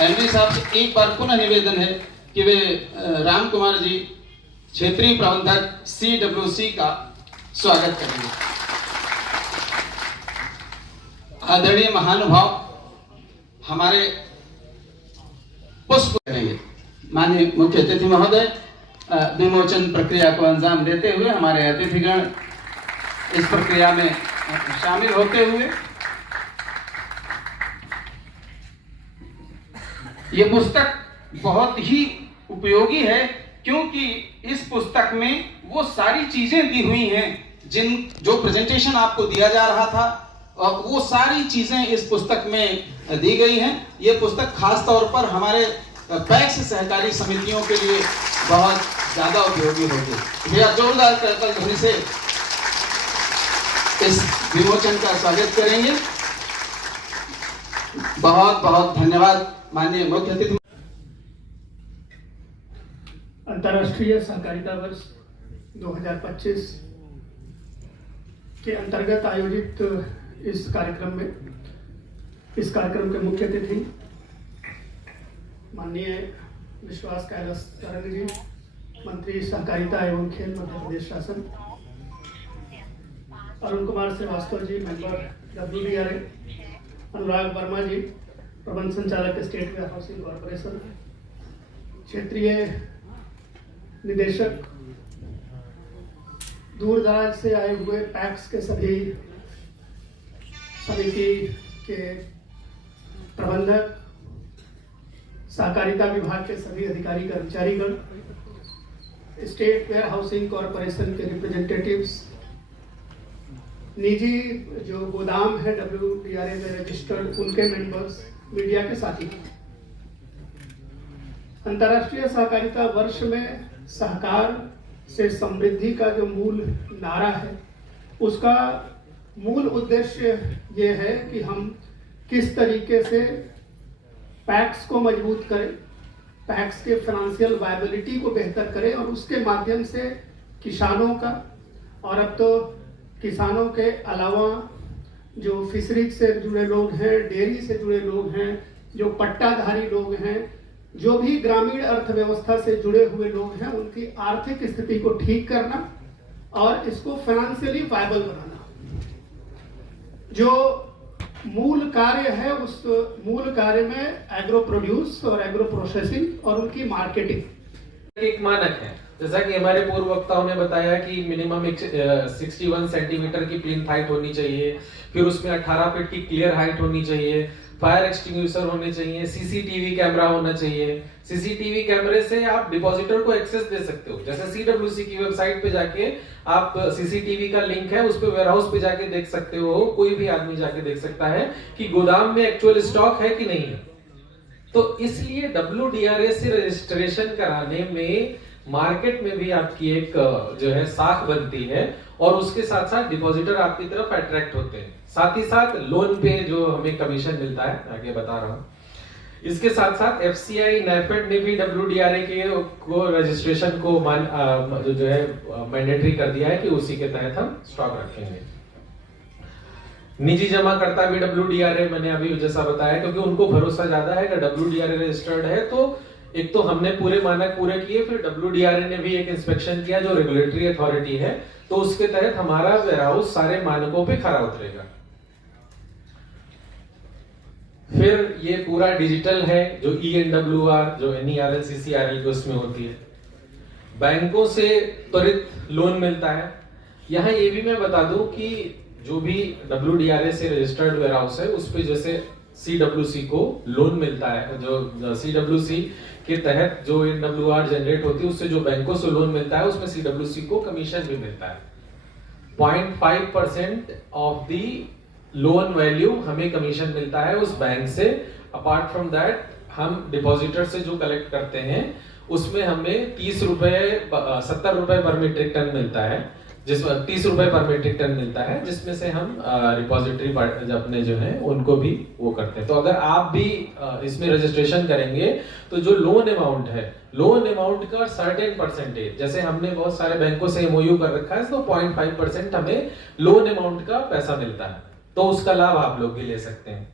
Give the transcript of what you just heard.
MD साहब से एक बार पुनः निवेदन है कि वे राम कुमार जी क्षेत्रीय प्रबंधक CWC का स्वागत करेंगे। आदरणीय महानुभाव हमारे पुष्प करेंगे। माननीय मुख्य अतिथि महोदय, विमोचन प्रक्रिया को अंजाम देते हुए हमारे अतिथिगण इस प्रक्रिया में शामिल होते हुए ये पुस्तक बहुत ही उपयोगी है, क्योंकि इस पुस्तक में वो सारी चीजें दी हुई हैं जो प्रेजेंटेशन आपको दिया जा रहा था, और वो सारी चीजें इस पुस्तक में दी गई हैं। ये पुस्तक खास तौर पर हमारे पैक्स सहकारी समितियों के लिए बहुत ज्यादा उपयोगी होगी। भैया जोरदार करतल ध्वनि से इस विमोचन का स्वागत करेंगे। बहुत बहुत धन्यवाद माननीय मुख्य अतिथि। अंतर्राष्ट्रीय सहकारिता वर्ष 2025 के अंतर्गत आयोजित इस कार्यक्रम के मुख्य अतिथि माननीय विश्वास कैलाश तरंग जी, मंत्री सहकारिता एवं खेल मध्य प्रदेश शासन, अरुण कुमार श्रीवास्तव जी, मेंबर WDRA, अनुराग वर्मा जी, प्रबंध संचालक स्टेट वेयर हाउसिंग कॉर्पोरेशन, क्षेत्रीय निदेशक, दूर दराज से आए हुए पैक्स के सभी समिति के प्रबंधक, सहकारिता विभाग के सभी अधिकारी कर्मचारीगण, स्टेट वेयर हाउसिंग कॉर्पोरेशन के रिप्रेजेंटेटिव्स, निजी जो गोदाम है WDRA में रजिस्टर्ड उनके मेंबर्स, मीडिया के साथी। अंतर्राष्ट्रीय सहकारिता वर्ष में सहकार से समृद्धि का जो मूल नारा है, उसका मूल उद्देश्य ये है कि हम किस तरीके से पैक्स को मजबूत करें, पैक्स के फाइनेंशियल वायबिलिटी को बेहतर करें, और उसके माध्यम से किसानों का, और अब तो किसानों के अलावा जो फिशरीज से जुड़े लोग हैं, डेयरी से जुड़े लोग हैं, जो पट्टाधारी लोग हैं, जो भी ग्रामीण अर्थव्यवस्था से जुड़े हुए लोग हैं, उनकी आर्थिक स्थिति को ठीक करना और इसको फाइनेंशियली वायबल बनाना। जो मूल कार्य है, उस मूल कार्य में एग्रो प्रोड्यूस और एग्रो प्रोसेसिंग और उनकी मार्केटिंग एक मानक है। जैसा कि हमारे पूर्व वक्ताओं ने बताया कि मिनिमम 61 सेंटीमीटर की प्लिंथ हाइट होनी चाहिए, फिर उसमें 18 फीट की क्लियर हाइट होनी चाहिए, फायर एक्सटिंग्विशर होने चाहिए, CCTV कैमरा होना चाहिए। CCTV कैमरे से आप डिपॉजिटर को एक्सेस दे सकते हो। जैसे CWC की वेबसाइट पे जाके आप CCTV का लिंक है, उस पे वेयरहाउस पे जाके देख सकते हो, कोई भी आदमी जाके देख सकता है कि गोदाम में एक्चुअल स्टॉक है कि नहीं है। तो इसलिए WDRA से रजिस्ट्रेशन कराने में मार्केट में भी आपकी एक जो है साख बनती है, और उसके साथ साथ डिपॉजिटर आपकी तरफ अट्रैक्ट होते हैं। साथ ही साथ लोन पे जो हमें कमीशन मिलता है, आगे बता रहा हूं। इसके साथ साथ FCI NAFED ने भी WDRA के को रजिस्ट्रेशन को जो है मैंडेटरी कर दिया है कि उसी के तहत हम स्टॉक रखेंगे। निजी जमाकर्ता भी WDRA, मैंने अभी जैसा बताया, क्योंकि उनको भरोसा ज्यादा है कि WDRA रजिस्टर्ड है, तो एक तो हमने पूरे मानक पूरे किए, फिर WDRA ने भी एक इंस्पेक्शन किया जो रेगुलेटरी अथॉरिटी है, तो उसके तहत हमारा वेयरहाउस सारे मानकों पे खरा उतरेगा। फिर ये पूरा डिजिटल है, जो ENWR, जो NERL CCRL के उसमें होती है। बैंकों से त्वरित लोन मिलता है। यहाँ ये भी मैं बता दूं कि जो भी WDRA से रजिस्टर्ड वेयरहाउस है, उस पे जैसे CWC को लोन मिलता है, जो CWC के तहत जो NWR जनरेट होती है, उससे जो बैंकों से लोन मिलता है, उसमें CWC को कमीशन भी मिलता है। 0.5% ऑफ दी लोन वैल्यू हमें कमीशन मिलता है उस बैंक से। अपार्ट फ्रॉम दैट हम डिपॉजिटर से जो कलेक्ट करते हैं, उसमें हमें 70 रुपए पर मीट्रिक टन मिलता है, जिसमें 30 रुपए पर मीट्रिक टन मिलता है, जिसमें से हम रिपोजिटरी अपने जो है उनको भी वो करते हैं। तो अगर आप भी इसमें रजिस्ट्रेशन करेंगे, तो जो लोन अमाउंट है, लोन अमाउंट का सर्टेन परसेंटेज, जैसे हमने बहुत सारे बैंकों से MOU कर रखा है, तो 0.5% हमें लोन अमाउंट का पैसा मिलता है, तो उसका लाभ आप लोग भी ले सकते हैं।